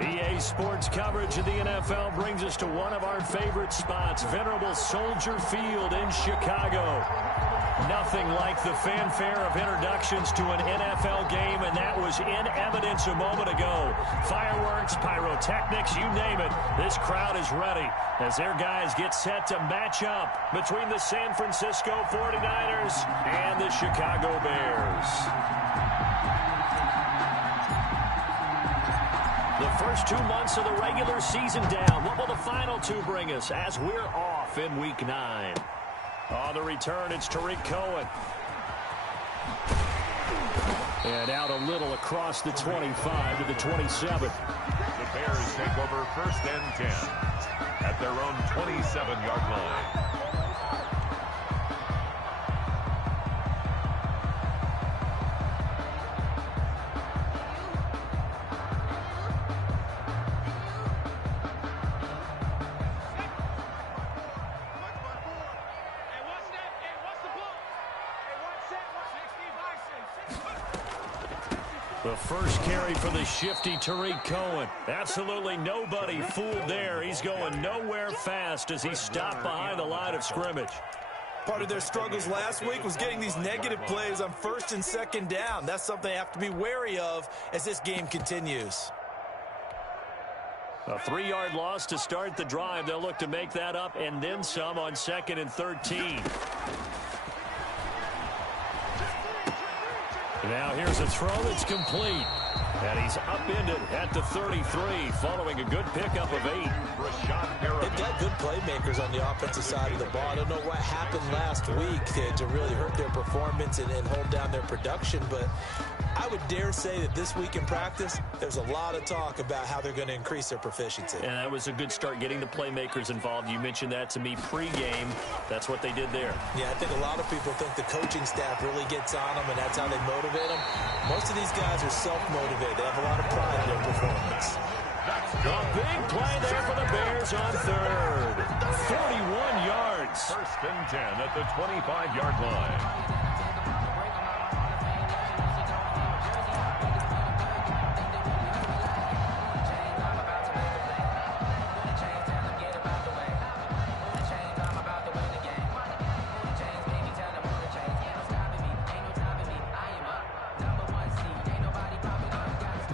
EA Sports coverage of the NFL brings us to one of our favorite spots, venerable Soldier Field in Chicago. Nothing like the fanfare of introductions to an NFL game, and that was in evidence a moment ago. Fireworks, pyrotechnics, you name it. This crowd is ready as their guys get set to match up between the San Francisco 49ers and the Chicago Bears. The first 2 months of the regular season down. What will the final two bring us as we're off in Week 9? On the return, it's Tariq Cohen. And out a little across the 25 to the 27. The Bears take over 1st and 10 at their own 27-yard line. The first carry for the shifty Tariq Cohen. Absolutely nobody fooled there. He's going nowhere fast as he stopped behind the line of scrimmage. Part of their struggles last week was getting these negative plays on 1st and 2nd down. That's something they have to be wary of as this game continues. A 3-yard loss to start the drive. They'll look to make that up and then some on 2nd and 13. Now here's a throw that's complete. And he's upended at the 33 following a good pickup of 8. They've got good playmakers on the offensive side of the ball. I don't know what happened last week to really hurt their performance and hold down their production, but I would dare say that this week in practice, there's a lot of talk about how they're going to increase their proficiency. And that was a good start getting the playmakers involved. You mentioned that to me pregame. That's what they did there. Yeah, I think a lot of people think the coaching staff really gets on them, and that's how they motivate them. Most of these guys are self-motivated. They have a lot of pride in their performance. A big play there for the Bears on 3rd. 41 yards. 1st and 10 at the 25-yard line.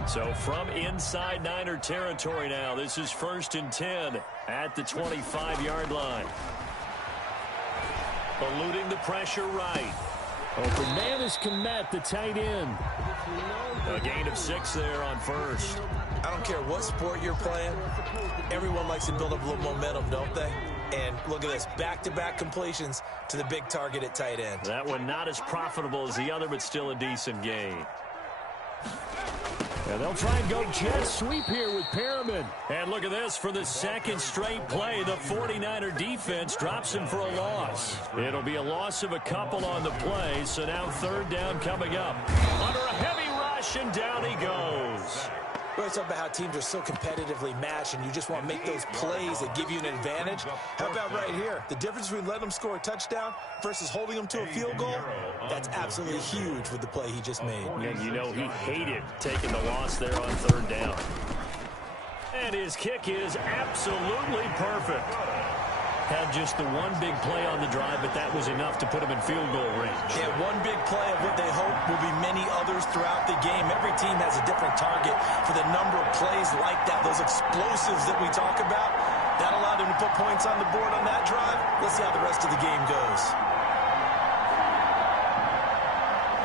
So from inside Niner territory now, this is 1st and 10 at the 25-yard line. Eluding the pressure right. Open man is Kmet, the tight end. A gain of 6 there on 1st. I don't care what sport you're playing. Everyone likes to build up a little momentum, don't they? And look at this, back-to-back completions to the big target at tight end. That one not as profitable as the other, but still a decent gain. And they'll try and go jet sweep here with Perriman. And look at this, for the 2nd straight play, the 49er defense drops him for a loss. It'll be a loss of a couple on the play, so now 3rd down coming up. Under a heavy rush, and down he goes. We're talking about how teams are so competitively matched, and you just want to make those plays that give you an advantage. How about right here? The difference between letting them score a touchdown versus holding them to a field goal, that's absolutely huge with the play he just made. And you know he hated taking the loss there on 3rd down. And his kick is absolutely perfect. Had just the one big play on the drive, but that was enough to put him in field goal range. Yeah, one big play of what they hope will be many others throughout the game. Every team has a different target for the number of plays like that, those explosives that we talk about. That allowed them to put points on the board on that drive. Let's see how the rest of the game goes.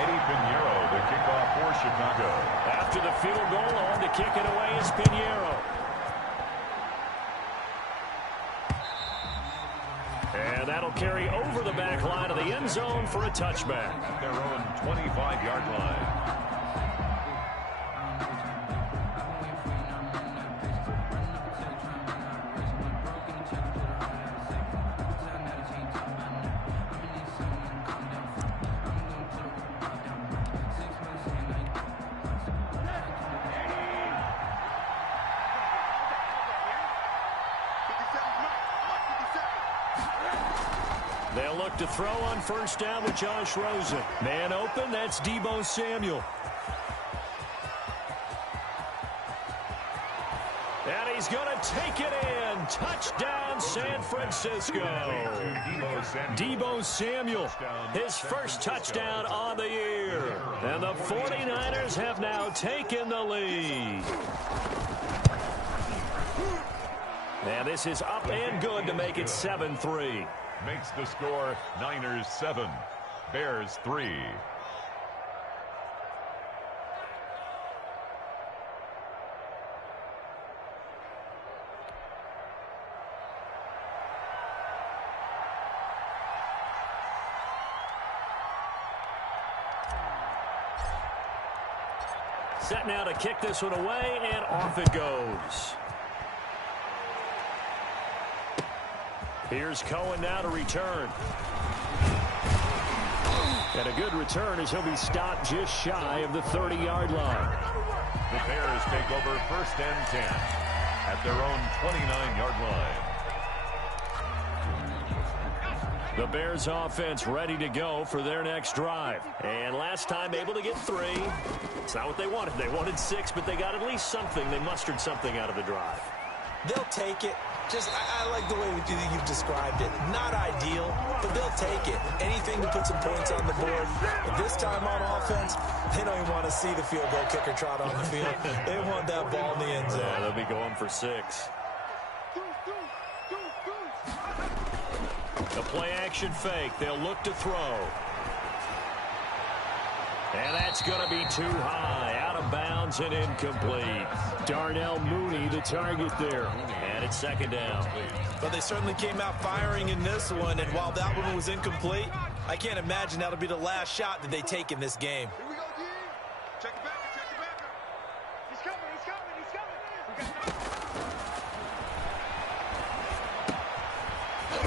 Eddie Pinheiro, the kickoff for Chicago. After the field goal, on to kick it away is Pinheiro. And that'll carry over the back line of the end zone for a touchback. At their own 25-yard line. They'll look to throw on 1st down with Josh Rosen. Man open, that's Deebo Samuel. And he's going to take it in. Touchdown, San Francisco. Deebo Samuel, his first touchdown on the year. And the 49ers have now taken the lead. And this is up and good to make it 7-3. Makes the score Niners 7, Bears 3. Set now to kick this one away, and off it goes. Here's Cohen now to return. And a good return as he'll be stopped just shy of the 30-yard line. The Bears take over 1st and 10 at their own 29-yard line. The Bears offense ready to go for their next drive. And last time able to get 3. It's not what they wanted. They wanted 6, but they got at least something. They mustered something out of the drive. They'll take it. I like the way you've described it. Not ideal, but they'll take it. Anything to put some points on the board. But this time on offense, they don't even want to see the field goal kicker trot on the field. They want that ball in the end zone. Yeah, they'll be going for 6. The play-action fake. They'll look to throw. And that's going to be too high. Out of bounds and incomplete. Darnell Mooney, the target there. And it's 2nd down. But they certainly came out firing in this one. And while that one was incomplete, I can't imagine that'll be the last shot that they take in this game. Here we go, D. Check it back. Check it back. He's coming. He's coming. He's coming.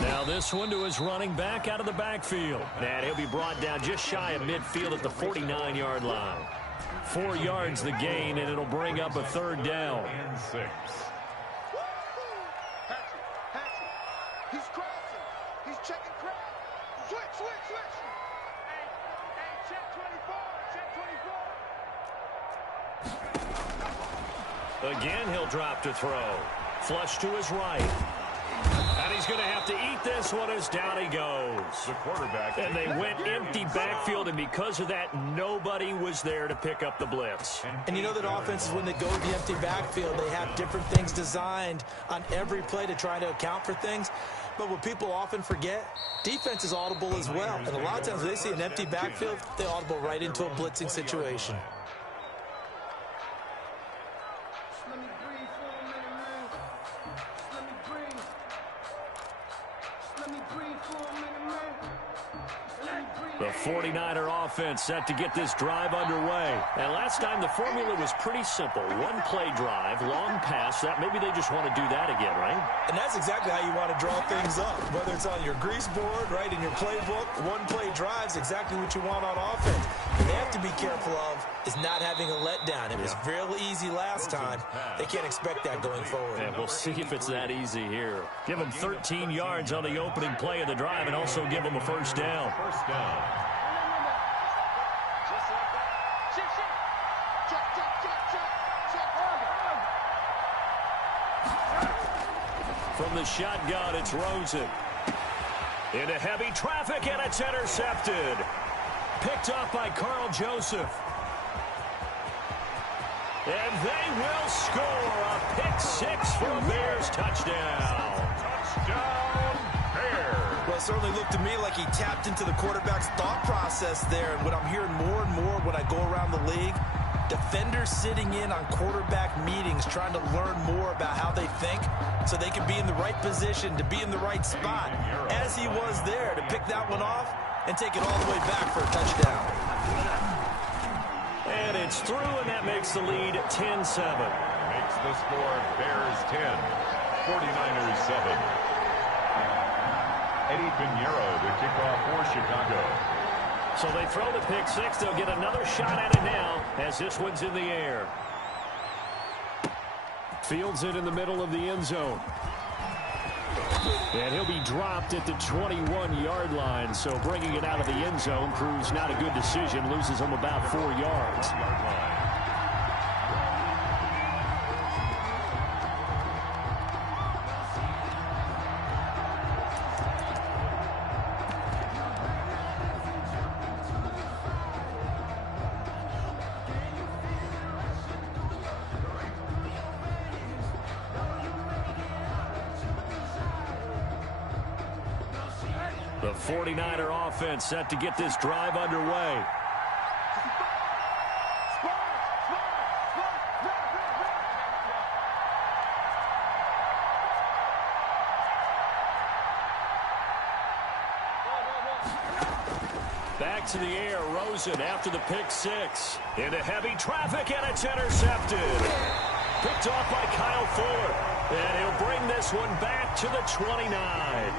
Now this one to his running back out of the backfield. And he'll be brought down just shy of midfield at the 49-yard line. 4 yards the gain, and it'll bring up a 3rd down. And 6. Hatchet. He's crossing. He's checking crowd. Switch. Hey, check 24. Again, he'll drop to throw. Flush to his right. And he's going to have to eat this one as down he goes. The quarterback. And they went empty backfield, and because of that, nobody was there to pick up the blitz. And you know that offenses, when they go to the empty backfield, they have different things designed on every play to try to account for things. But what people often forget, defense is audible as well. And a lot of times when they see an empty backfield, they audible right into a blitzing situation. The 49er offense set to get this drive underway. And last time the formula was pretty simple. 1-play drive, long pass. Maybe they just want to do that again, right? And that's exactly how you want to draw things up. Whether it's on your grease board, right, in your playbook, 1-play drive's exactly what you want on offense. What they have to be careful of is not having a letdown. It was real easy last time. They can't expect that going forward. And we'll see if it's that easy here. Give them 13 yards on the opening play of the drive and also give them a 1st down. 1st down. From the shotgun, it's Rosen. Into heavy traffic, and it's intercepted. Picked off by Carl Joseph. And they will score a pick-6 for a Bears touchdown. Touchdown, Bears. Well, it certainly looked to me like he tapped into the quarterback's thought process there. And what I'm hearing more and more when I go around the league, defenders sitting in on quarterback meetings trying to learn more about how they think so they can be in the right position to be in the right spot, as he was there to pick that one off and take it all the way back for a touchdown. And it's through, and that makes the lead 10-7. Makes the score Bears 10, 49ers 7. Eddie Pinheiro to kick off for Chicago. So they throw the pick-6. They'll get another shot at it now as this one's in the air. Fields it in the middle of the end zone. And he'll be dropped at the 21-yard line. So bringing it out of the end zone proves not a good decision. Loses him about 4 yards. The 49er offense set to get this drive underway. Back to the air, Rosen after the pick six. Into heavy traffic, and it's intercepted. Picked off by Kyle Fuller. And he'll bring this one back to the 29.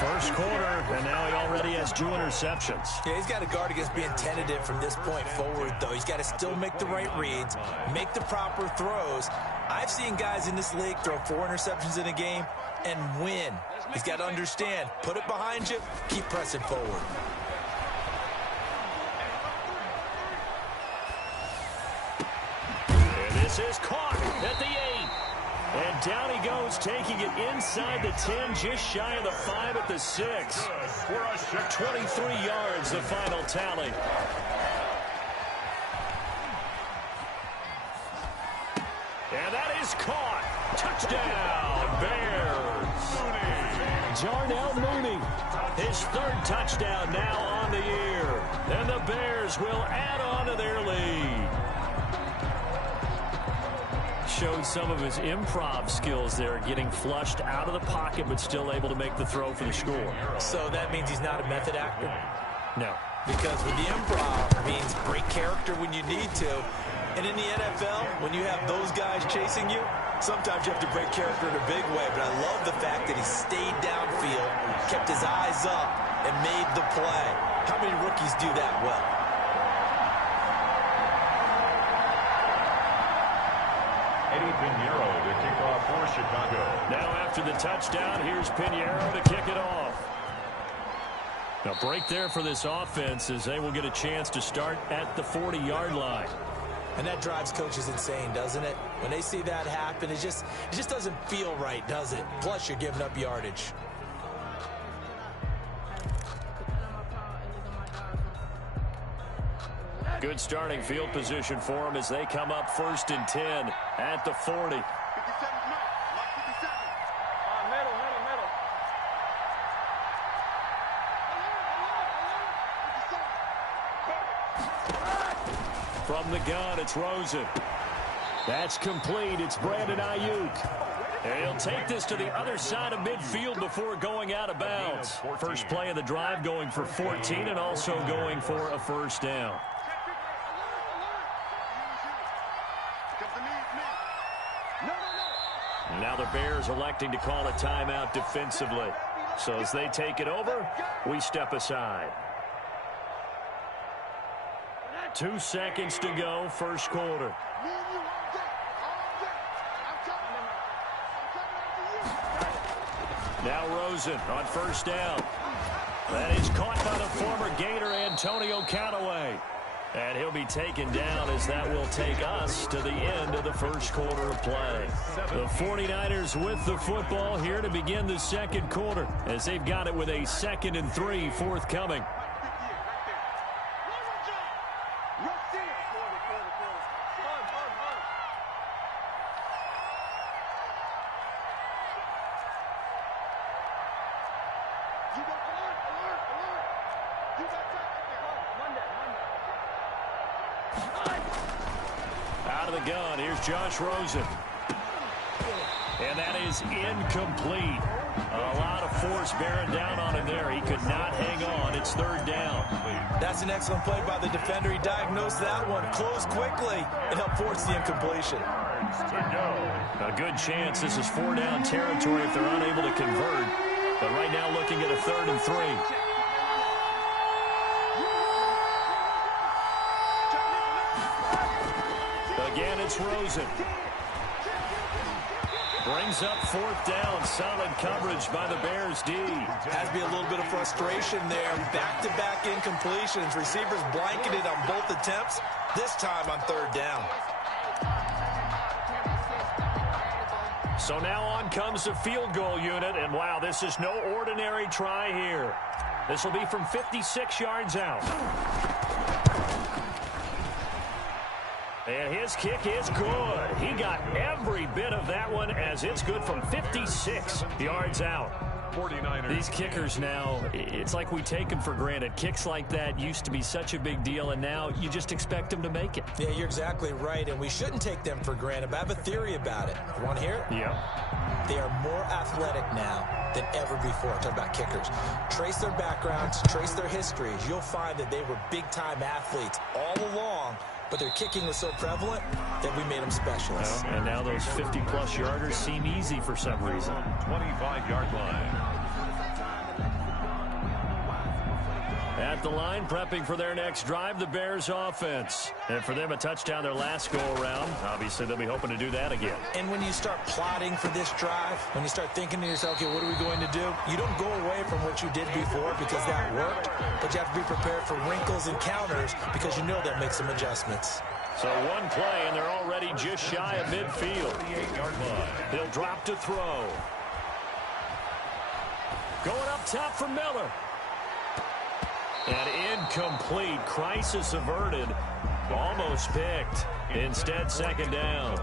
First quarter, and now he already has 2 interceptions. Yeah, he's got to guard against being tentative from this point forward, though. He's got to still make the right reads, make the proper throws. I've seen guys in this league throw 4 interceptions in a game and win. He's got to understand, put it behind you, keep pressing forward. This is caught at the 8. And down he goes, taking it inside the 10, just shy of the 5 at the 6. 23 yards, the final tally. And that is caught. Touchdown, Bears. Darnell Mooney, his 3rd touchdown now on the year. And the Bears will add on to their lead. Showed some of his improv skills there, getting flushed out of the pocket but still able to make the throw for the score. So that means he's not a method actor? No. Because with the improv means break character when you need to. And in the NFL, when you have those guys chasing you, sometimes you have to break character in a big way. But I love the fact that he stayed downfield, kept his eyes up, and made the play. How many rookies do that well? Pinheiro to kick off for Chicago. Now after the touchdown, here's Pinheiro to kick it off. A break there for this offense as they will get a chance to start at the 40-yard line. And that drives coaches insane, doesn't it? When they see that happen, it just doesn't feel right, does it? Plus, you're giving up yardage. Good starting field position for them as they come up 1st and 10 at the 40. 57's Mike. Mike 57. Middle. From the gun, it's Rosen. That's complete. It's Brandon Ayuk. And he'll take this to the other side of midfield before going out of bounds. First play of the drive going for 14 and also going for a first down. Now the Bears electing to call a timeout defensively. So as they take it over, we step aside. 2 seconds to go, first quarter. Now Rosen on first down. That is caught by the former Gator Antonio Callaway. And he'll be taken down as that will take us to the end of the first quarter of play. The 49ers with the football here to begin the second quarter as they've got it with a 2nd and 3 forthcoming. Out of the gun, here's Josh Rosen. And that is incomplete. A lot of force bearing down on him there. He could not hang on. It's 3rd down. That's an excellent play by the defender. He diagnosed that one, closed quickly, and helped force the incompletion. A good chance this is 4-down territory if they're unable to convert. But right now looking at a 3rd and 3. Again, it's Rosen. Brings up 4th down. Solid coverage by the Bears D. Has to be a little bit of frustration there. Back-to-back incompletions. Receivers blanketed on both attempts. This time on 3rd down. So now on comes the field goal unit. And wow, this is no ordinary try here. This will be from 56 yards out. And his kick is good. He got every bit of that one as it's good from 56 yards out. 49ers. These kickers now, it's like we take them for granted. Kicks like that used to be such a big deal, and now you just expect them to make it. Yeah, you're exactly right, and we shouldn't take them for granted. But I have a theory about it. You want to hear it? Yeah. They are more athletic now than ever before. I'm talking about kickers. Trace their backgrounds, trace their histories. You'll find that they were big-time athletes all along, but their kicking was so prevalent that we made them specialists. And now those 50-plus yarders seem easy for some reason. 25-yard line. At the line, prepping for their next drive, the Bears offense. And for them, a touchdown their last go-around. Obviously, they'll be hoping to do that again. And when you start plotting for this drive, when you start thinking to yourself, okay, what are we going to do? You don't go away from what you did before because that worked, but you have to be prepared for wrinkles and counters because you know they'll make some adjustments. So one play, and they're already just shy of midfield. 38-yard line. He'll drop to throw. Going up top for Miller. And incomplete. Crisis averted. Almost picked. Instead, second down.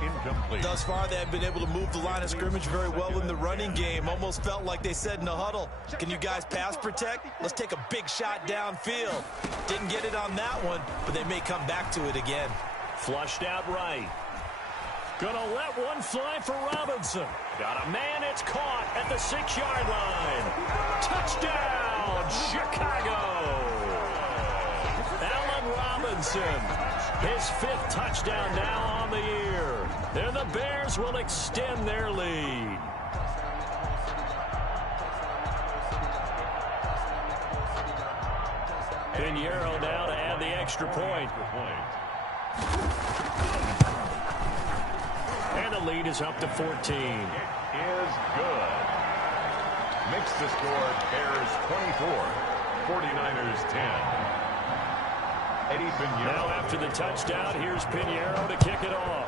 Incomplete. Thus far, they have been able to move the line of scrimmage very well in the running game. Almost felt like they said in the huddle, can you guys pass protect? Let's take a big shot downfield. Didn't get it on that one, but they may come back to it again. Flushed out right. Gonna let one fly for Robinson. Got a man, it's caught at the 6-yard line. Touchdown, Chicago. Allen Robinson, his 5th touchdown now on the year. And the Bears will extend their lead. Pinheiro now to add the extra point. And the lead is up to 14. It is good. Makes the score Bears 24, 49ers 10. Eddie Pinheiro. Now after the touchdown, here's Pinheiro to kick it off.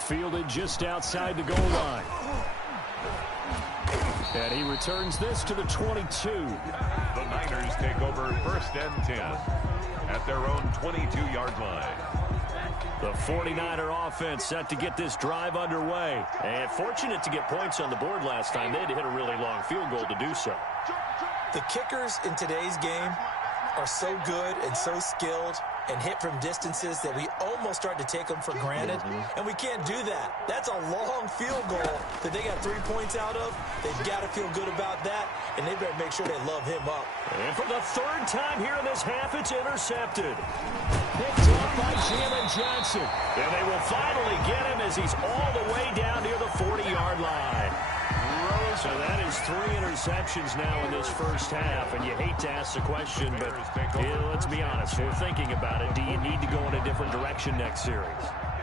Fielded just outside the goal line. And he returns this to the 22. The Niners take over 1st and 10 at their own 22-yard line. The 49er offense set to get this drive underway. And fortunate to get points on the board last time. They had to hit a really long field goal to do so. The kickers in today's game are so good and so skilled and hit from distances that we almost start to take them for granted. And we can't do that. That's a long field goal that they got 3 points out of. They've got to feel good about that, and they better make sure they love him up. And for the 3rd time here in this half, it's intercepted. Picked up by Jalen Johnson. And they will finally get him as he's all the way down near the 40-yard line. So that is 3 interceptions now in this first half, and you hate to ask the question, but let's be honest, we're thinking about it. Do you need to go in a different direction next series?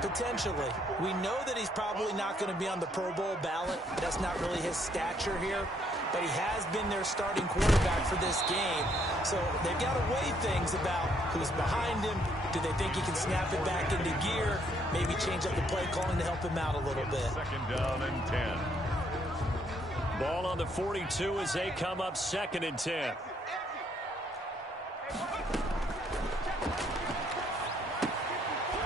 Potentially. We know that he's probably not going to be on the Pro Bowl ballot. That's not really his stature here, but he has been their starting quarterback for this game. So they've got to weigh things about who's behind him. Do they think he can snap it back into gear? Maybe change up the play calling to help him out a little bit. 2nd down and 10. Ball on the 42 as they come up 2nd and 10.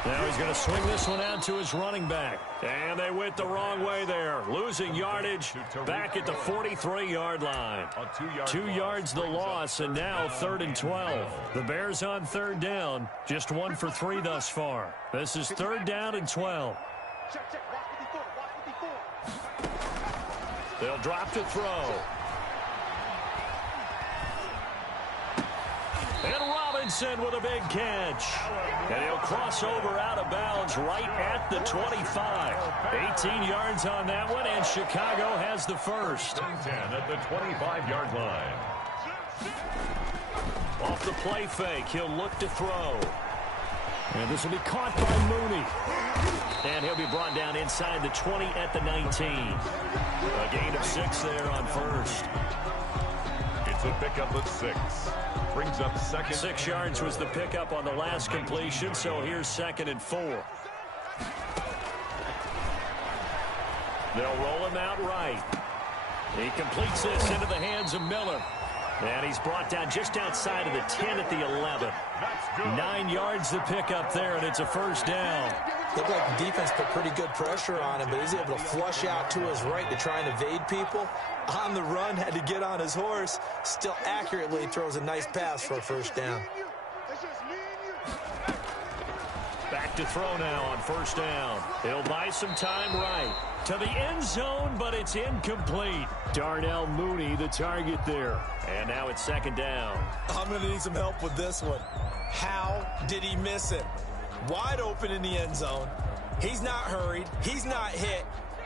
Now he's going to swing this one out to his running back. And they went the wrong way there. Losing yardage back at the 43-yard line. 2 yards the loss, and now 3rd and 12. The Bears on 3rd down. Just 1 for 3 thus far. This is 3rd down and 12. They'll drop to throw. And Robinson with a big catch. And he'll cross over out of bounds right at the 25. 18 yards on that one, and Chicago has the first. 10 at the 25-yard line. Off the play fake, he'll look to throw. And this will be caught by Mooney. And he'll be brought down inside the 20 at the 19. A gain of 6 there on first. It's a pickup of 6. Brings up 2nd. 6 yards was the pickup on the last completion, so here's 2nd and 4. They'll roll him out right. He completes this into the hands of Miller. And he's brought down just outside of the 10 at the 11. 9 yards to pick up there, and it's a first down. Looked like the defense put pretty good pressure on him, but he's able to flush out to his right to try and evade people. On the run, had to get on his horse. Still accurately throws a nice pass for a first down. Back to throw now on first down. He'll buy some time right to the end zone, but it's incomplete. Darnell Mooney, the target there. And now it's second down. I'm going to need some help with this one. How did he miss it? Wide open in the end zone. He's not hurried. He's not hit.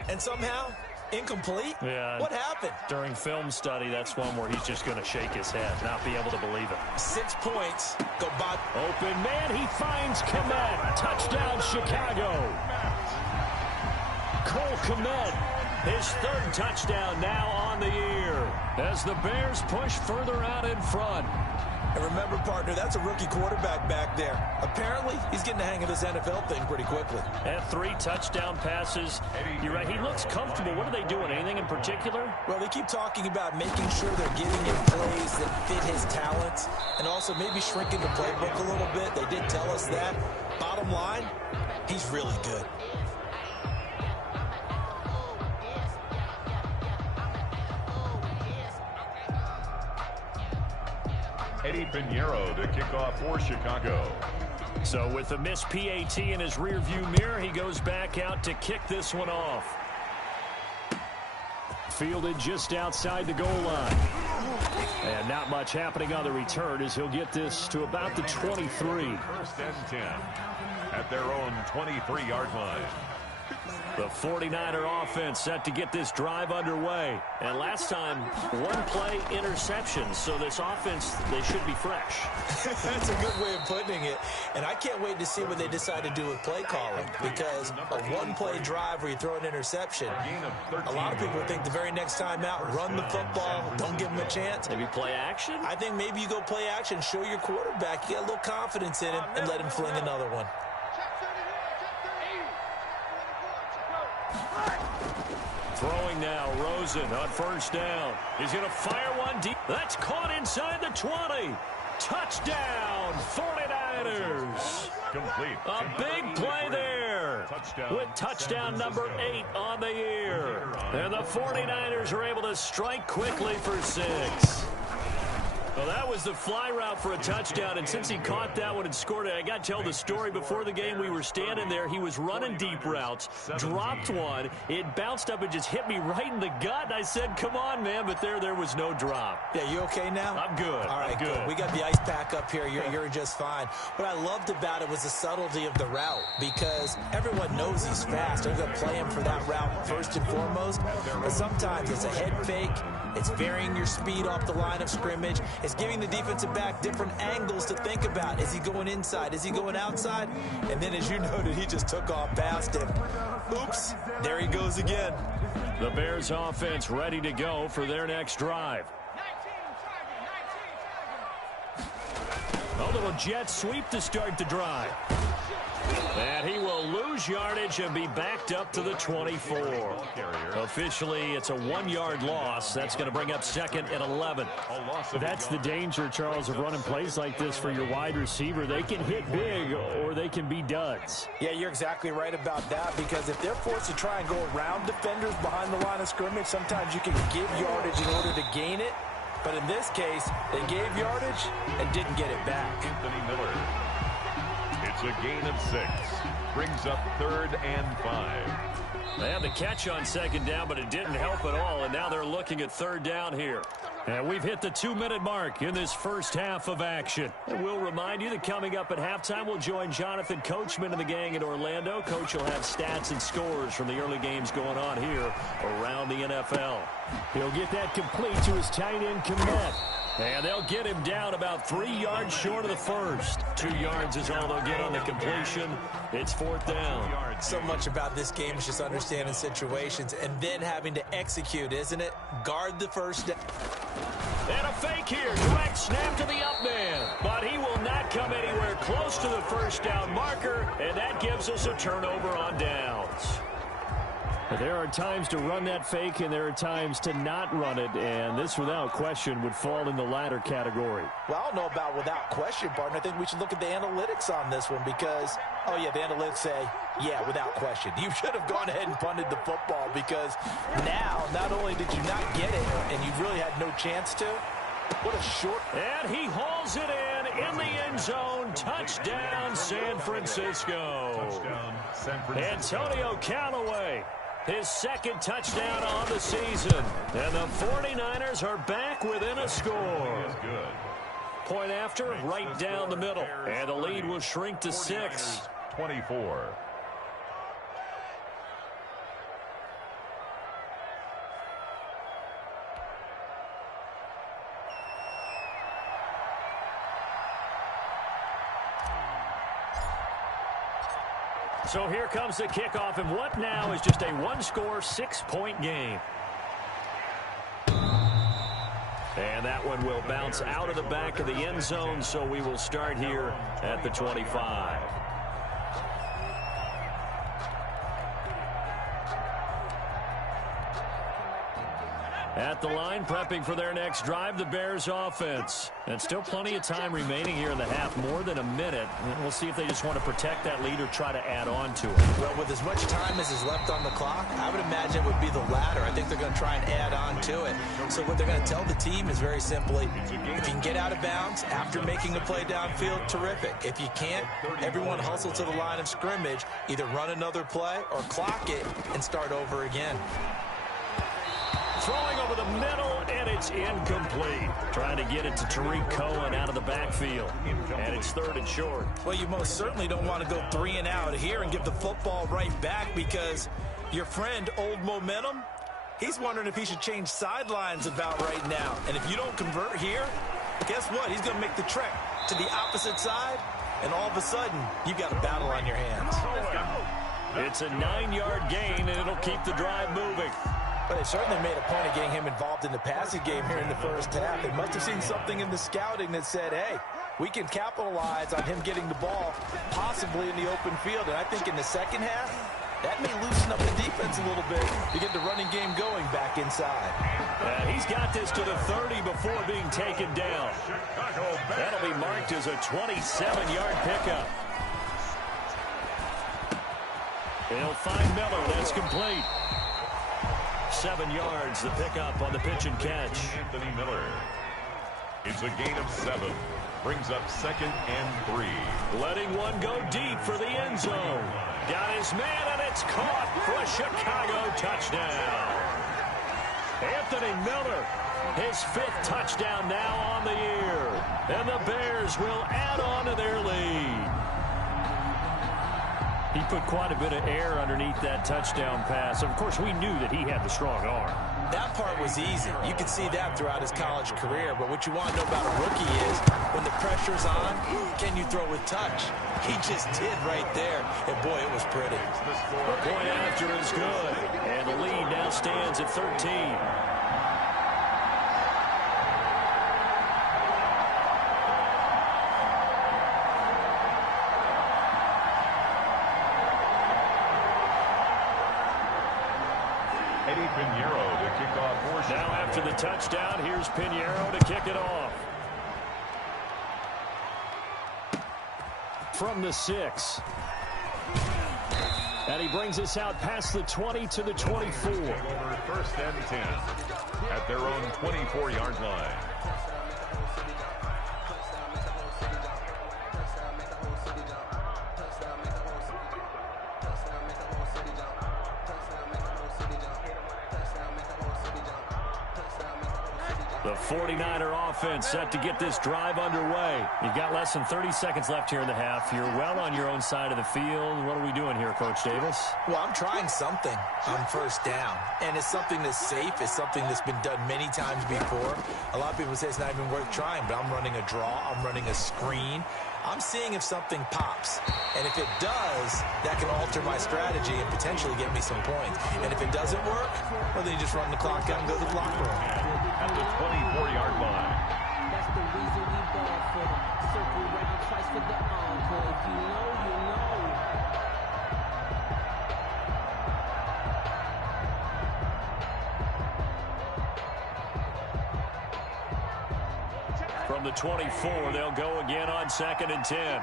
And somehow, incomplete? Yeah. What happened? During film study, that's one where he's just going to shake his head, not be able to believe it. 6 points. Go by. Open man, he finds Kmet. Touchdown, Chicago. Cole Kmet, his third touchdown now on the year as the Bears push further out in front. And remember, partner, that's a rookie quarterback back there. Apparently, he's getting the hang of this NFL thing pretty quickly. And 3 touchdown passes. You're right, he looks comfortable. What are they doing? Anything in particular? Well, they keep talking about making sure they're getting him plays that fit his talents and also maybe shrinking the playbook a little bit. They did tell us that. Bottom line, he's really good. Eddie Pinheiro to kick off for Chicago. So with a missed PAT in his rearview mirror, he goes back out to kick this one off. Fielded just outside the goal line. And not much happening on the return as he'll get this to about the 23. First and 10 at their own 23-yard line. The 49er offense set to get this drive underway. And last time, 1 play interception. So this offense, they should be fresh. That's a good way of putting it. And I can't wait to see what they decide to do with play calling. Because a 1-play drive where you throw an interception, a lot of people think the very next time out, run the football, don't give them a chance. Maybe play action? I think maybe you go play action, show your quarterback you got a little confidence in him, and let him fling another one. Throwing now, Rosen on first down. He's going to fire one deep. That's caught inside the 20. Touchdown, 49ers. Complete. A big play there. With touchdown number 8 on the year. And the 49ers are able to strike quickly for 6. Well, that was the fly route for a touchdown, and since he caught that one and scored it, I got to tell the story. Before the game, we were standing there. He was running deep routes, dropped one. It bounced up and just hit me right in the gut, and I said, come on, man, but there was no drop. Yeah, you okay now? I'm good. All right, I'm good. We got the ice pack up here. You're just fine. What I loved about it was the subtlety of the route because everyone knows he's fast. They're going to play him for that route first and foremost, but sometimes it's a head fake. It's varying your speed off the line of scrimmage. It's giving the defensive back different angles to think about. Is he going inside? Is he going outside? And then, as you noted, he just took off past him. Oops, there he goes again. The Bears offense ready to go for their next drive. A little jet sweep to start the drive. And he will lose yardage and be backed up to the 24. Officially, it's a 1-yard loss. That's going to bring up second and 11. That's the danger, Charles, of running plays like this for your wide receiver. They can hit big or they can be duds. Yeah, you're exactly right about that because if they're forced to try and go around defenders behind the line of scrimmage, sometimes you can give yardage in order to gain it. But in this case, they gave yardage and didn't get it back. Anthony Miller. It's a gain of 6. Brings up 3rd and 5. They had the catch on second down, but it didn't help at all, and now they're looking at 3rd down here. And we've hit the 2-minute mark in this first half of action. And we'll remind you that coming up at halftime, we'll join Jonathan Coachman and the gang in Orlando. Coach will have stats and scores from the early games going on here around the NFL. He'll get that complete to his tight end, Kmet. And they'll get him down about 3 yards short of the first. 2 yards is all they'll get on the completion. It's 4th down. So much about this game is just understanding situations and then having to execute, isn't it? Guard the first down. And a fake here. Direct snap to the up man. But he will not come anywhere close to the first down marker. And that gives us a turnover on downs. There are times to run that fake, and there are times to not run it, and this, without question, would fall in the latter category. Well, I don't know about without question, partner. I think we should look at the analytics on this one because, oh, yeah, the analytics say, yeah, without question. You should have gone ahead and punted the football because now, not only did you not get it, and you really had no chance to, what a short. And he hauls it in the end zone. Touchdown, San Francisco. Touchdown, San Francisco. Antonio Callaway. His second touchdown on the season. And the 49ers are back within a score. Point after, right down the middle. And the lead will shrink to 6. 24. So here comes the kickoff, and what now is just a one-score, 6-point game. And that one will bounce out of the back of the end zone, so we will start here at the 25. At the line, prepping for their next drive, the Bears offense. And still plenty of time remaining here in the half, more than a minute. And we'll see if they just want to protect that lead or try to add on to it. Well, with as much time as is left on the clock, I would imagine it would be the latter. I think they're going to try and add on to it. So what they're going to tell the team is very simply, if you can get out of bounds after making a play downfield, terrific. If you can't, everyone hustle to the line of scrimmage, either run another play or clock it and start over again. Throwing over the middle, and it's incomplete. Trying to get it to Tariq Cohen out of the backfield. And it's 3rd and short. Well, you most certainly don't want to go 3 and out here and give the football right back because your friend, Old Momentum, he's wondering if he should change sidelines about right now. And if you don't convert here, guess what? He's going to make the trek to the opposite side, and all of a sudden, you've got a battle on your hands. It's a 9-yard gain, and it'll keep the drive moving. But they certainly made a point of getting him involved in the passing game here in the first half. They must have seen something in the scouting that said, hey, we can capitalize on him getting the ball, possibly in the open field. And I think in the second half, that may loosen up the defense a little bit to get the running game going back inside. He's got this to the 30 before being taken down. That'll be marked as a 27-yard pickup. He'll find Miller. That's complete. 7 yards, the pickup on the pitch and catch. Anthony Miller. It's a gain of 7. Brings up 2nd and 3. Letting one go deep for the end zone. Got his man, and it's caught for a Chicago touchdown. Anthony Miller, his 5th touchdown now on the year. And the Bears will add on to their lead. He put quite a bit of air underneath that touchdown pass. Of course, we knew that he had the strong arm. That part was easy. You could see that throughout his college career. But what you want to know about a rookie is when the pressure's on, can you throw with touch? He just did right there. And, boy, it was pretty. The point after is good. And the lead now stands at 13. Now after the touchdown, here's Pinheiro to kick it off. From the 6. And he brings us out past the 20 to the 24. Over 1st and 10 at their own 24-yard line. The 49er offense set to get this drive underway. You've got less than 30 seconds left here in the half. You're well on your own side of the field. What are we doing here, Coach Davis? Well, I'm trying something on 1st down. And it's something that's safe. It's something that's been done many times before. A lot of people say it's not even worth trying, but I'm running a draw. I'm running a screen. I'm seeing if something pops. And if it does, that can alter my strategy and potentially get me some points. And if it doesn't work, well, then you just run the clock out and go to the locker room. At the 24-yard line. That's the reason we ball for them. Circle round twice for the encore. If you know, you know. From the 24, they'll go again on 2nd and 10.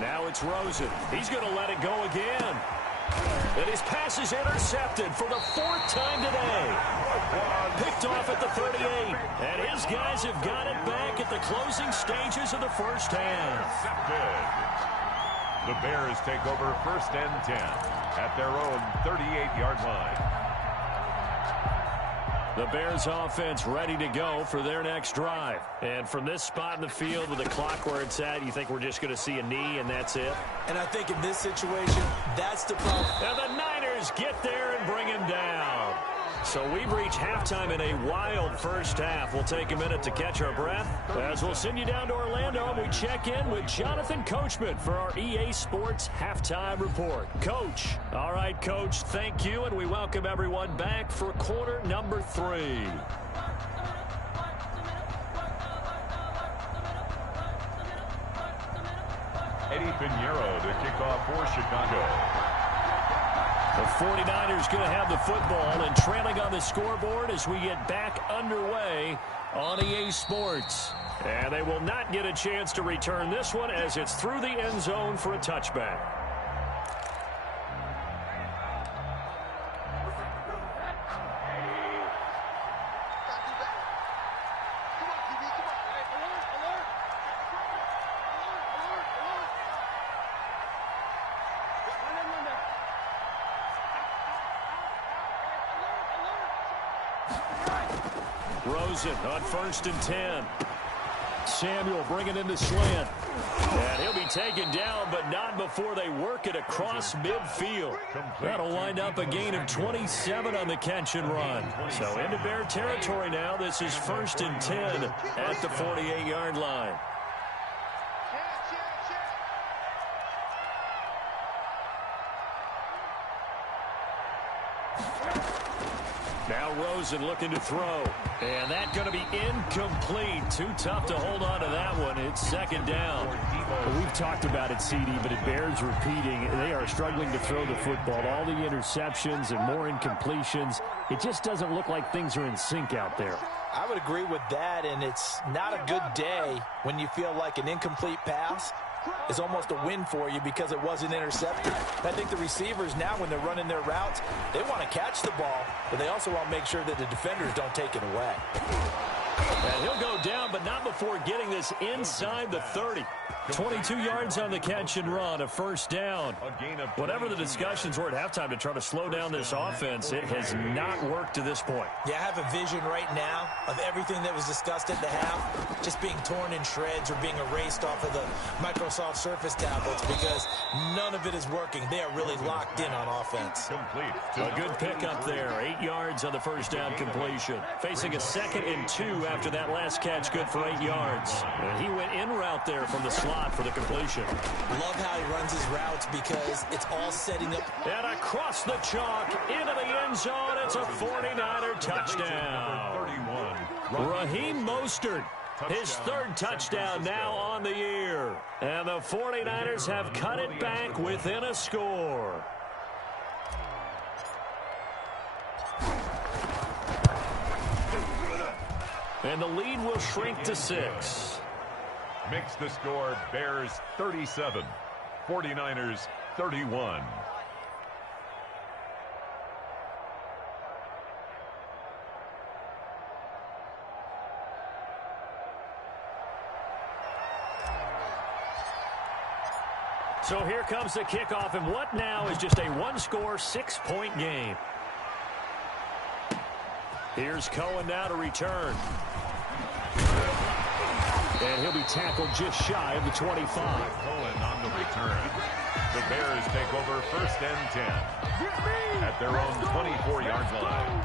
Now it's Rosen. He's going to let it go again. And his pass is intercepted for the 4th time today. Picked off at the 38. And his guys have got it back at the closing stages of the first half. The Bears take over 1st and 10 at their own 38-yard line. The Bears offense ready to go for their next drive. And from this spot in the field with the clock where it's at, you think we're just going to see a knee and that's it? And I think in this situation, that's the problem. And the Niners get there and bring him down. So we've reached halftime in a wild first half. We'll take a minute to catch our breath as we'll send you down to Orlando and we check in with Jonathan Coachman for our EA Sports Halftime Report. Coach. All right, Coach, thank you, and we welcome everyone back for quarter number 3. Eddie Pinheiro to kick off for Chicago. The 49ers going to have the football and trailing on the scoreboard as we get back underway on EA Sports. And they will not get a chance to return this one as it's through the end zone for a touchback. Rosen on 1st and 10. Samuel bringing in the slant. And he'll be taken down, but not before they work it across midfield. That'll wind up a gain of 27 on the catch and run. So into Bear territory now. This is 1st and 10 at the 48-yard line. Now Rosen looking to throw. And that's going to be incomplete. Too tough to hold on to that one. It's 2nd down. Well, we've talked about it, CD, but it bears repeating. They are struggling to throw the football. All the interceptions and more incompletions. It just doesn't look like things are in sync out there. I would agree with that, and it's not a good day when you feel like an incomplete pass is almost a win for you because it wasn't intercepted. I think the receivers now, when they're running their routes, they want to catch the ball, but they also want to make sure that the defenders don't take it away. And he'll go down, but not before getting this inside the 30. 22 yards on the catch and run, a 1st down. Whatever the discussions were at halftime to try to slow down this offense, it has not worked to this point. Yeah, I have a vision right now of everything that was discussed at the half just being torn in shreds or being erased off of the Microsoft Surface tablets because none of it is working. They are really locked in on offense. A good pickup there. 8 yards on the 1st down completion. Facing a 2nd and 2 after that last catch, good for 8 yards. And he went in route there from the slot for the completion. Love how he runs his routes because it's all setting up. And across the chalk into the end zone. It's a 49er touchdown. Raheem Mostert, his 3rd touchdown now on the year. And the 49ers have cut it back within a score. And the lead will shrink to 6. Makes the score Bears 37, 49ers 31. So here comes the kickoff, and what now is just a one-score, 6-point game. Here's Cohen now to return. And he'll be tackled just shy of the 25. Cohen on the return. The Bears take over 1st and 10 at their own 24-yard line.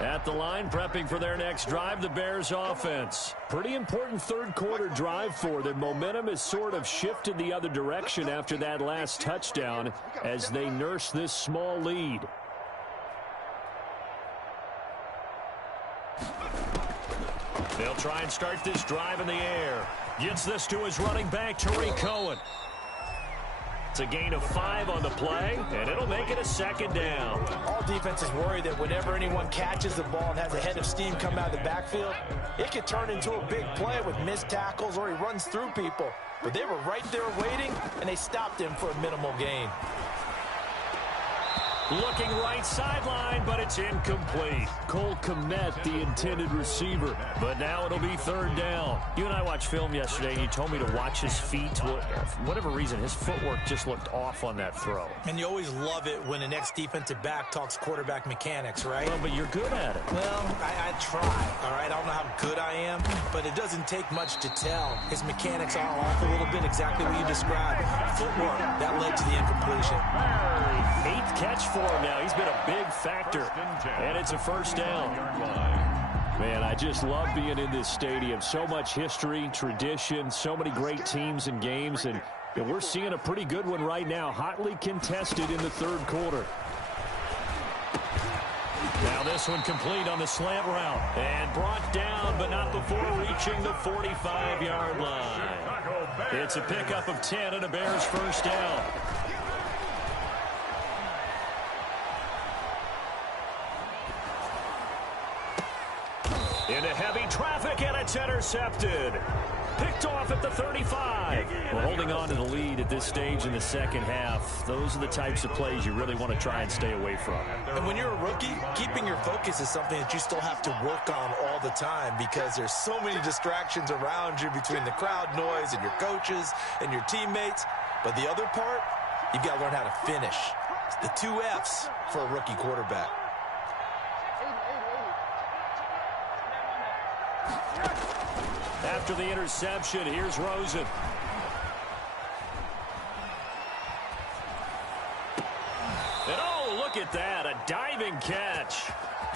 At the line, prepping for their next drive, the Bears offense. Pretty important 3rd quarter drive for them. Momentum has sort of shifted the other direction after that last touchdown as they nurse this small lead. They'll try and start this drive in the air. Gets this to his running back, Tariq Cohen. It's a gain of 5 on the play, and it'll make it a second down. All defenses worry that whenever anyone catches the ball and has a head of steam come out of the backfield, it could turn into a big play with missed tackles or he runs through people. But they were right there waiting, and they stopped him for a minimal gain. Looking right sideline, but it's incomplete. Cole Kmet, the intended receiver. But now it'll be third down. You and I watched film yesterday, and you told me to watch his feet. Well, for whatever reason, his footwork just looked off on that throw. And you always love it when the next defensive back talks quarterback mechanics, right? Well, but you're good at it. Well, I try, all right? I don't know how good I am, but it doesn't take much to tell. His mechanics are off a little bit, exactly what you described. Footwork, that led to the incompletion. 8th catch for him now. He's been a big factor. And it's a first down. Man, I just love being in this stadium. So much history, tradition, so many great teams and games. And we're seeing a pretty good one right now. Hotly contested in the third quarter. Now this one complete on the slant route. And brought down, but not before reaching the 45-yard line. It's a pickup of 10 and a Bears first down. Into heavy traffic, and it's intercepted. Picked off at the 35. Well, holding on to the lead at this stage in the second half, those are the types of plays you really want to try and stay away from. And when you're a rookie, keeping your focus is something that you still have to work on all the time because there's so many distractions around you between the crowd noise and your coaches and your teammates. But the other part, you've got to learn how to finish. It's the 2 F's for a rookie quarterback. After the interception, here's Rosen. And oh, look at that, a diving catch.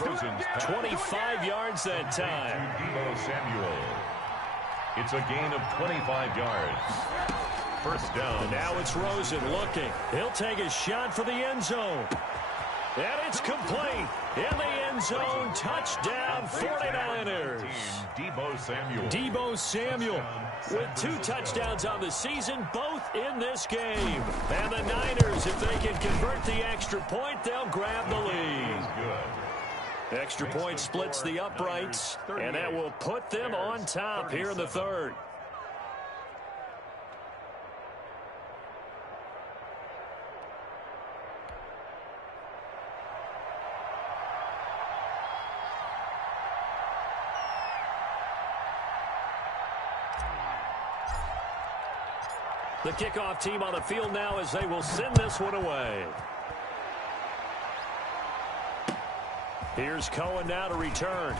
Rosen's 25 yards that time. Deebo Samuel. It's a gain of 25 yards. First down. And now it's Rosen looking. He'll take a shot for the end zone. And it's complete. In the end zone, touchdown 49ers. Deebo Samuel. Deebo Samuel with 2 touchdowns on the season, both in this game. And the Niners, if they can convert the extra point, they'll grab the lead. Extra point splits the uprights, and that will put them on top here in the third. The kickoff team on the field now as they will send this one away. Here's Cohen now to return.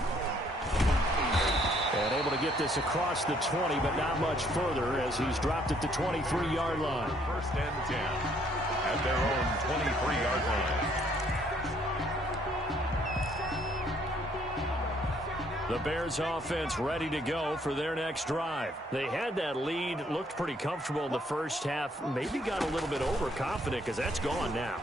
And able to get this across the 20, but not much further as he's dropped at the 23-yard line. First and 10 at their own 23-yard line. The Bears offense ready to go for their next drive. They had that lead, looked pretty comfortable in the first half, maybe got a little bit overconfident because that's gone now.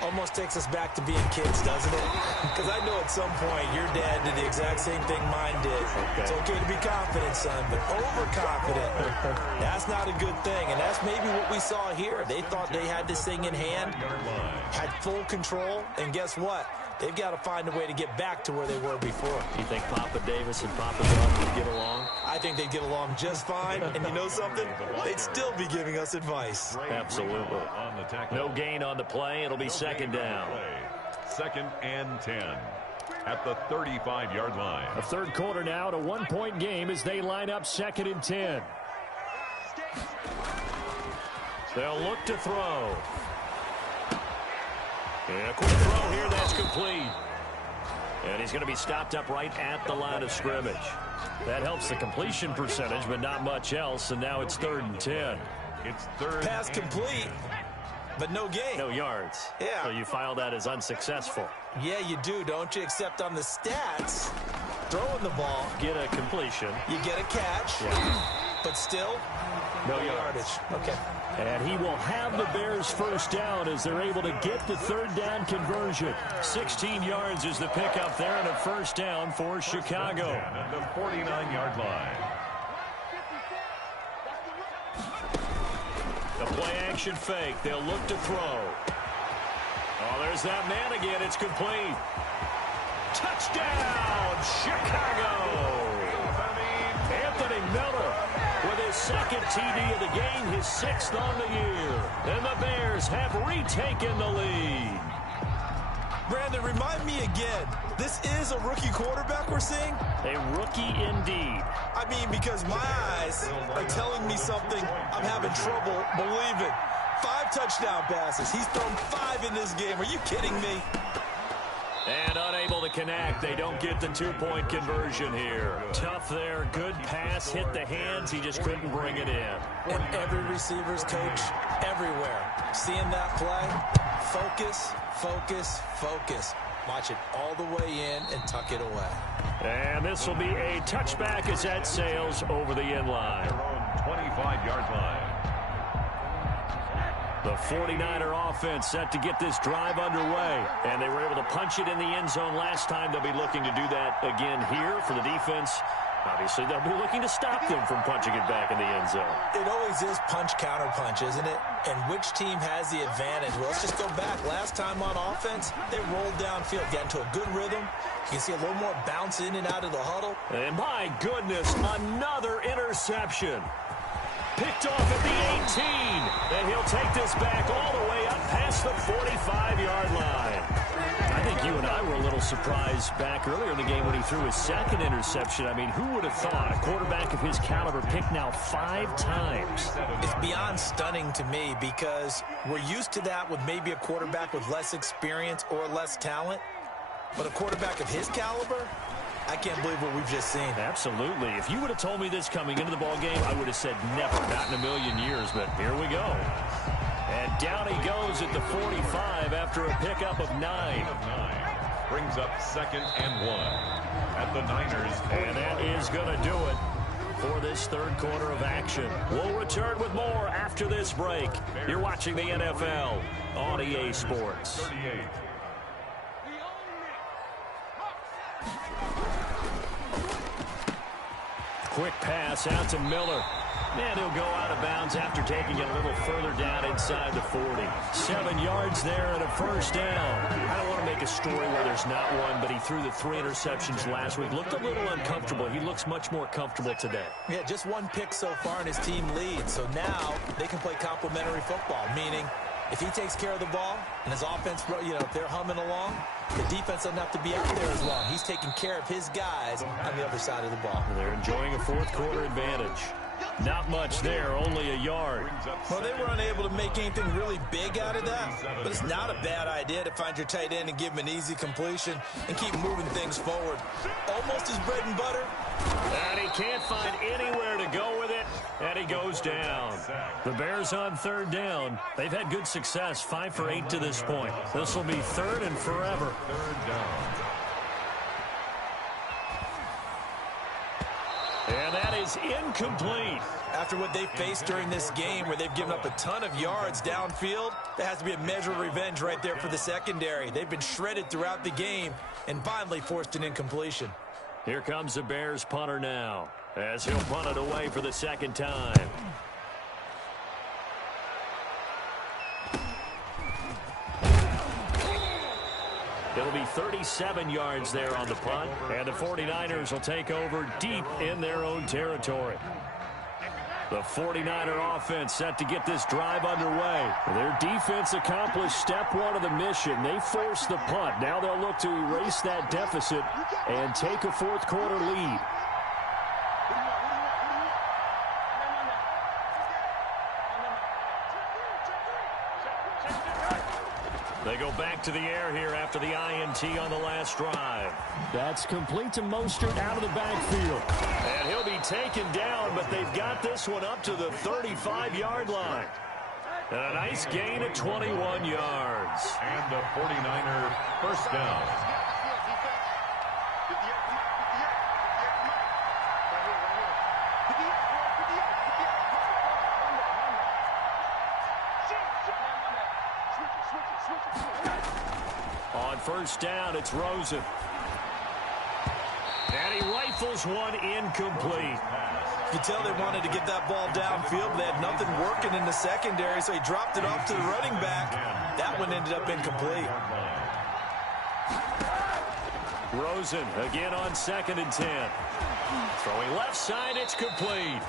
Almost takes us back to being kids, doesn't it? Because I know at some point your dad did the exact same thing mine did. Okay. It's okay to be confident, son, but overconfident, that's not a good thing. And that's maybe what we saw here. They thought they had this thing in hand, had full control, and guess what? They've got to find a way to get back to where they were before. You think Papa Davis and Papa John would get along? I think they'd get along just fine. And you know something? They'd still be giving us advice. Absolutely. No gain on the play. It'll be second down. Second and 10 at the 35-yard line. A third quarter now, to 1-point game as they line up second and 10. They'll look to throw. And a quick throw here, that's complete. And he's going to be stopped up right at the line of scrimmage. That helps the completion percentage, but not much else. And now it's 3rd and 10. It's third. Pass complete, but no gain. No yards. Yeah. So you file that as unsuccessful. Yeah, you do, don't you? Except on the stats, throwing the ball. Get a completion. You get a catch, yeah. but still, no yardage. Okay. And he will have the Bears first down as they're able to get the third down conversion. 16 yards is the pickup there and a first down for Chicago. At the 49-yard line. The play-action fake. They'll look to throw. Oh, there's that man again. It's complete. Touchdown, Chicago! Anthony Miller with his second TD of the game, his 6th on the year. And the Bears have retaken the lead. Brandon, remind me again, this is a rookie quarterback we're seeing? A rookie indeed. I mean, because my eyes are telling me something I'm having trouble believing. 5 touchdown passes. He's thrown 5 in this game. Are you kidding me? And unable to connect. They don't get the 2-point conversion here. Tough there. Good pass. Hit the hands. He just couldn't bring it in. And every receiver's coach everywhere. Seeing that play, focus, focus, focus. Watch it all the way in and tuck it away. And this will be a touchback as that sails over the end line. Their own 25-yard line. The 49er offense set to get this drive underway. And they were able to punch it in the end zone last time. They'll be looking to do that again here for the defense. Obviously, they'll be looking to stop them from punching it back in the end zone. It always is punch-counter-punch, isn't it? And which team has the advantage? Well, let's just go back. Last time on offense, they rolled downfield, got into a good rhythm. You can see a little more bounce in and out of the huddle. And my goodness, another interception. Picked off at the 18. And he'll take this back all the way up past the 45-yard line. I think you and I were a little surprised back earlier in the game when he threw his second interception. I mean, who would have thought a quarterback of his caliber picked now 5 times? It's beyond stunning to me because we're used to that with maybe a quarterback with less experience or less talent. But a quarterback of his caliber, I can't believe what we've just seen. Absolutely. If you would have told me this coming into the ballgame, I would have said never, not in a million years. But here we go. And down he goes at the 45 after a pickup of 9. Brings up 2nd and 1 at the Niners. And that is going to do it for this third quarter of action. We'll return with more after this break. You're watching the NFL on EA Sports. 38. Quick pass out to Miller. And he'll go out of bounds after taking it a little further down inside the 40. 7 yards there and a first down. I don't want to make a story where there's not one, but he threw the 3 interceptions last week. Looked a little uncomfortable. He looks much more comfortable today. Yeah, just 1 pick so far and his team leads. So now they can play complementary football, meaning if he takes care of the ball and his offense, if they're humming along, the defense doesn't have to be out there as long. He's taking care of his guys on the other side of the ball. They're enjoying a fourth quarter advantage. Not much there, only a yard. Well, they were unable to make anything really big out of that, but it's not a bad idea to find your tight end and give him an easy completion and keep moving things forward. Almost his bread and butter. And he can't find anywhere to go with it, and he goes down. The Bears on third down. They've had good success, 5 for 8 to this point. This will be 3rd and forever. 3rd down. And that is incomplete. After what they faced during this game where they've given up a ton of yards downfield, there has to be a measure of revenge right there for the secondary. They've been shredded throughout the game and finally forced an incompletion. Here comes the Bears punter now as he'll punt it away for the 2nd time. It'll be 37 yards there on the punt, and the 49ers will take over deep in their own territory. The 49er offense set to get this drive underway. Their defense accomplished step 1 of the mission. They forced the punt. Now they'll look to erase that deficit and take a fourth quarter lead. They go back to the air here after the INT on the last drive. That's complete to Mostert out of the backfield. And he'll be taken down, but they've got this one up to the 35-yard line. And a nice gain of 21 yards. And a 49er first down. On first down, it's Rosen. And he rifles one incomplete. You can tell they wanted to get that ball downfield, but they had nothing working in the secondary, so he dropped it off to the running back. That one ended up incomplete. Rosen again on 2nd and 10. Throwing left side, it's complete.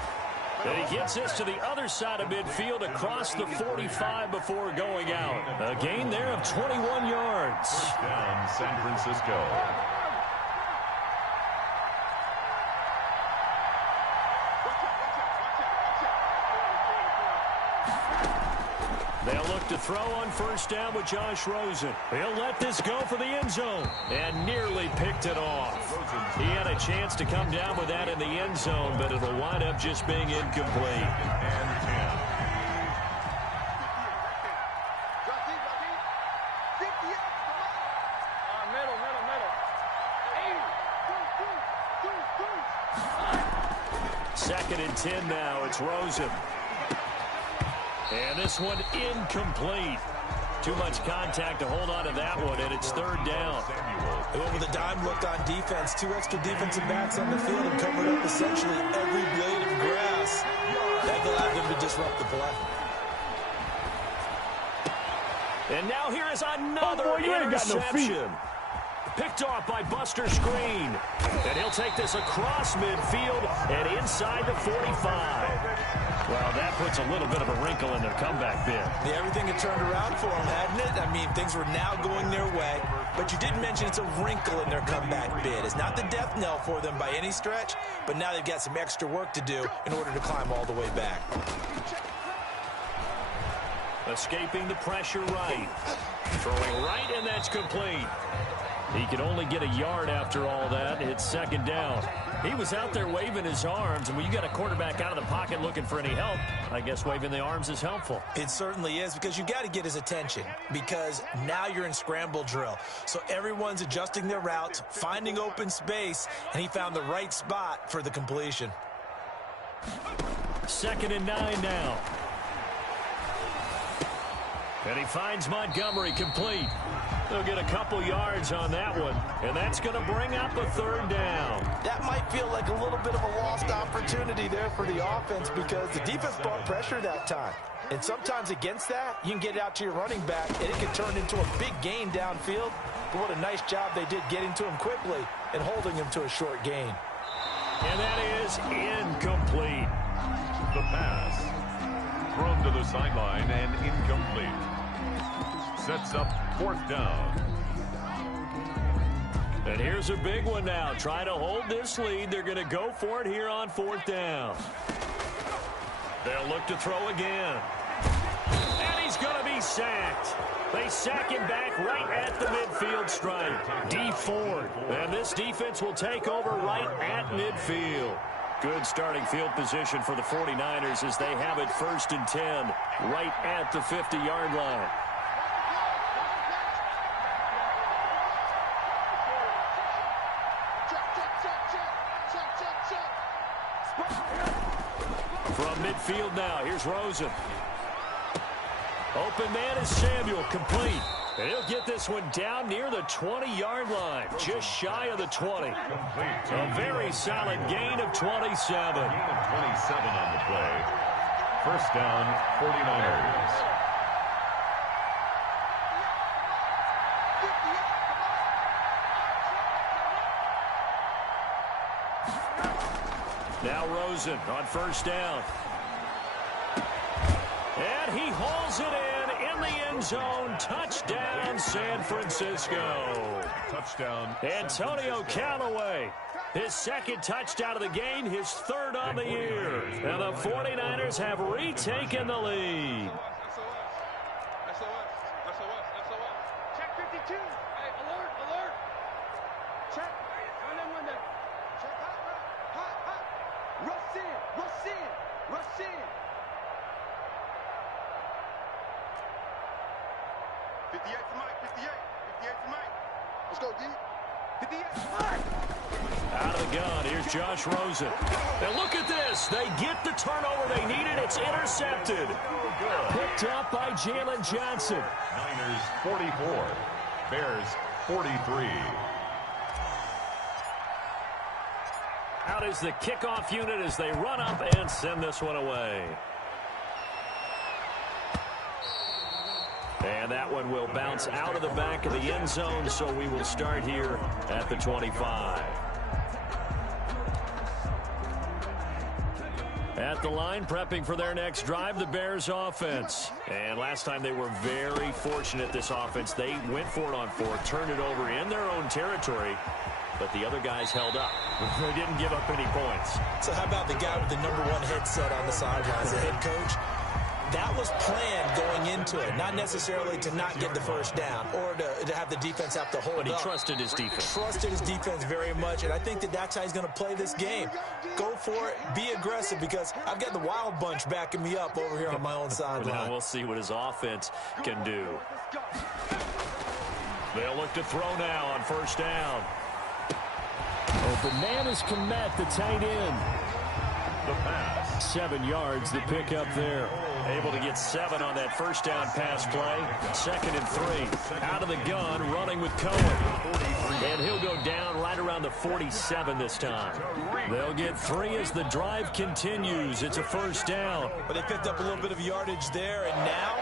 And he gets this to the other side of midfield across the 45 before going out. A gain there of 21 yards. First down, San Francisco. They'll look to throw on first down with Josh Rosen. He'll let this go for the end zone and nearly picked it off. He had a chance to come down with that in the end zone, but it'll wind up just being incomplete. And 10. Second and 10 now. It's Rosen. And this one incomplete. Too much contact to hold on to that one, and it's 3rd down. With a dime look on defense, 2 extra defensive backs on the field and covered up essentially every blade of grass. That allowed them to disrupt the play. And now here is another interception. Picked off by Buster Screen. And he'll take this across midfield and inside the 45. Well, that puts a little bit of a wrinkle in their comeback bid. Yeah, everything had turned around for them, hadn't it? I mean, things were now going their way. But you did mention it's a wrinkle in their comeback bid. It's not the death knell for them by any stretch, but now they've got some extra work to do in order to climb all the way back. Escaping the pressure right. Throwing right, and that's complete. He could only get a yard after all that. It's 2nd down. He was out there waving his arms, and when you got a quarterback out of the pocket looking for any help, I guess waving the arms is helpful. It certainly is, because you got to get his attention, because now you're in scramble drill. So everyone's adjusting their routes, finding open space, and he found the right spot for the completion. 2nd and 9 now. And he finds Montgomery complete. They'll get a couple yards on that one, and that's going to bring up a 3rd down. That might feel like a little bit of a lost opportunity there for the offense, because the defense brought pressure that time. And sometimes against that, you can get it out to your running back, and it can turn into a big gain downfield. But what a nice job they did getting to him quickly and holding him to a short gain. And that is incomplete. The pass. Thrown to the sideline and incomplete. Sets up 4th down. And here's a big one now. Trying to hold this lead. They're going to go for it here on 4th down. They'll look to throw again. And he's going to be sacked. They sack him back right at the midfield stripe. D Ford. And this defense will take over right at midfield. Good starting field position for the 49ers as they have it 1st and 10 right at the 50-yard line. From midfield now, here's Rosen. Open man is Samuel, complete. And he'll get this one down near the 20-yard line, just shy of the 20. A very solid gain of 27. Gain of 27 on the play. First down, 49ers. Now Rosen on first down. And he hauls it in the end zone. Touchdown, San Francisco. Touchdown, Antonio Callaway. His 2nd touchdown of the game, his 3rd on the year. And the 49ers have retaken the lead. Check 52. Hey, alert, alert. Check. On them window. Check hot. Rush in. 58 to Mike. Let's go, D. Out of the gun, here's Josh Rosen. And look at this. They get the turnover they needed. It's intercepted. Picked up by Jalen Johnson. Niners 44, Bears 43. Out is the kickoff unit as they run up and send this one away. And that one will bounce out of the back of the end zone, so we will start here at the 25. At the line, prepping for their next drive, the Bears offense. And last time they were very fortunate, this offense. They went for it on fourth, turned it over in their own territory, but the other guys held up. They didn't give up any points. So how about the guy with the #1 headset on the sidelines, the head coach? That was planned going into it, not necessarily to not get the first down or to have the defense have to hold up. But he trusted his defense. Trusted his defense very much, and I think that's how he's going to play this game. Go for it, be aggressive, because I've got the wild bunch backing me up over here on my own sideline. Now we'll see what his offense can do. They'll look to throw now on first down. Open man is Komet, the tight end. The pass. 7 yards, the pickup there. Able to get 7 on that first down pass play. 2nd and 3. Out of the gun, running with Cohen. And he'll go down right around the 47 this time. They'll get 3 as the drive continues. It's a first down. But they picked up a little bit of yardage there, and now,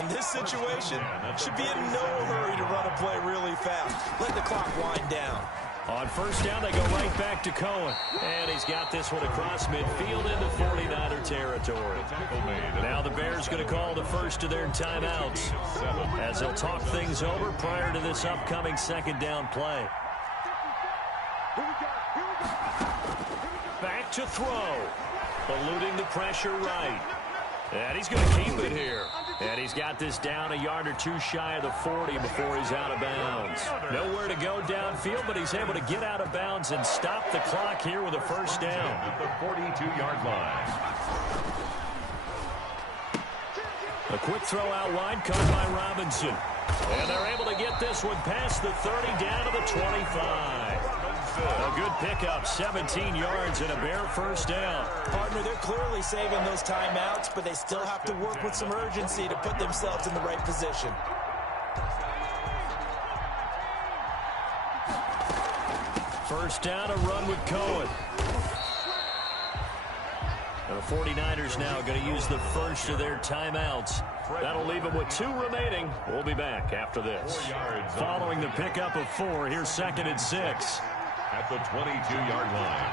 in this situation, should be in no hurry to run a play really fast. Let the clock wind down. On first down, they go right back to Cohen. And he's got this one across midfield into 49er territory. Now the Bears going to call the first of their timeouts as they'll talk things over prior to this upcoming second down play. Back to throw. Eluding the pressure right. And he's going to keep it here. And he's got this down a yard or two shy of the 40 before he's out of bounds. Nowhere to go downfield, but he's able to get out of bounds and stop the clock here with a first down. At the 42-yard line. A quick throw out wide, caught by Robinson. And they're able to get this one past the 30 down to the 25. A good pickup, 17 yards and a Bear first down. Partner, they're clearly saving those timeouts, but they still have to work with some urgency to put themselves in the right position. First down, a run with Cohen. And the 49ers now going to use the first of their timeouts. That'll leave them with 2 remaining. We'll be back after this. Following the pickup of 4, here's 2nd and 6. At the 22-yard line.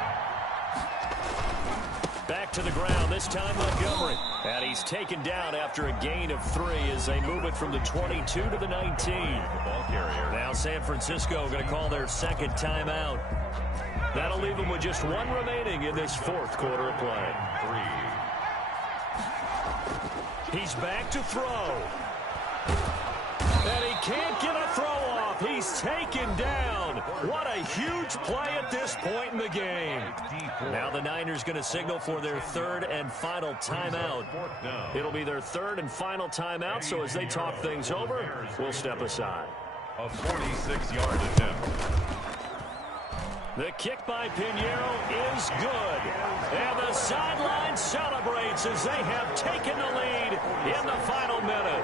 Back to the ground, this time Montgomery. And he's taken down after a gain of 3 as they move it from the 22 to the 19. Ball carrier. Now San Francisco going to call their second timeout. That'll leave them with just 1 remaining in this 4th quarter of play. 3. He's back to throw. And he can't get a throw off. He's taken down. What a huge play at this point in the game. Now the Niners going to signal for their 3rd and final timeout. It'll be their 3rd and final timeout, so as they talk things over, we'll step aside. A 46-yard attempt. The kick by Pinheiro is good. And the sideline celebrates as they have taken the lead in the final minute.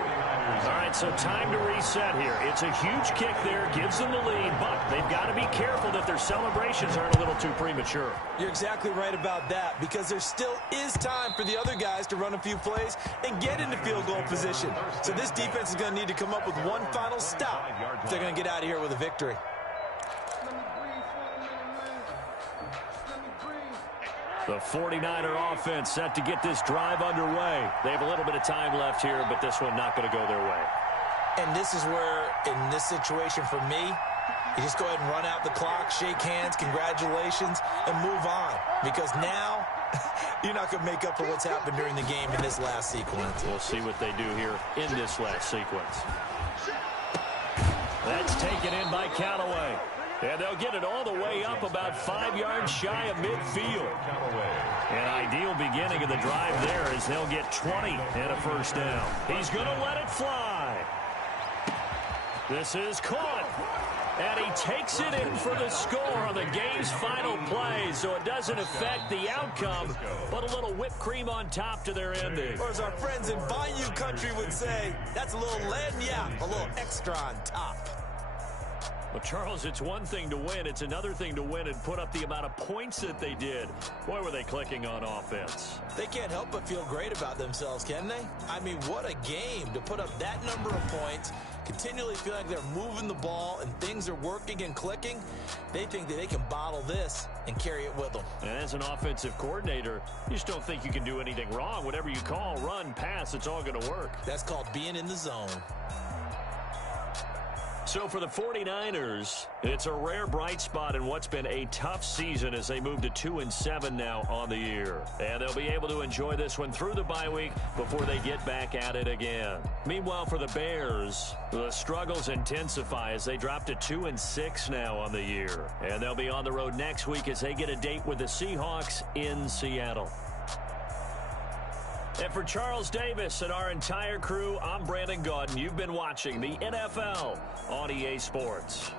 All right, so time to reset here. It's a huge kick there, gives them the lead, but they've got to be careful that their celebrations aren't a little too premature. You're exactly right about that, because there still is time for the other guys to run a few plays and get into field goal position. So this defense is going to need to come up with one final stop if they're going to get out of here with a victory. The 49er offense set to get this drive underway. They have a little bit of time left here, but this one not going to go their way. And this is where, in this situation for me, you just go ahead and run out the clock, shake hands, congratulations, and move on. Because now, you're not going to make up for what's happened during the game in this last sequence. We'll see what they do here in this last sequence. That's taken in by Callaway. And they'll get it all the way up about 5 yards shy of midfield. An ideal beginning of the drive there as they'll get 20 and a first down. He's going to let it fly. This is caught. And he takes it in for the score on the game's final play, so it doesn't affect the outcome, but a little whipped cream on top to their ending. Or as our friends in Bayou country would say, that's a little lagniappe, a little extra on top. Well, Charles, it's one thing to win. It's another thing to win and put up the amount of points that they did. Boy, were they clicking on offense. They can't help but feel great about themselves, can they? I mean, what a game to put up that number of points, continually feel like they're moving the ball and things are working and clicking. They think that they can bottle this and carry it with them. And as an offensive coordinator, you just don't think you can do anything wrong. Whatever you call, run, pass, it's all going to work. That's called being in the zone. So for the 49ers, it's a rare bright spot in what's been a tough season as they move to 2-7 now on the year. And they'll be able to enjoy this one through the bye week before they get back at it again. Meanwhile, for the Bears, the struggles intensify as they drop to 2-6 now on the year. And they'll be on the road next week as they get a date with the Seahawks in Seattle. And for Charles Davis and our entire crew, I'm Brandon Gaudin. You've been watching the NFL on EA Sports.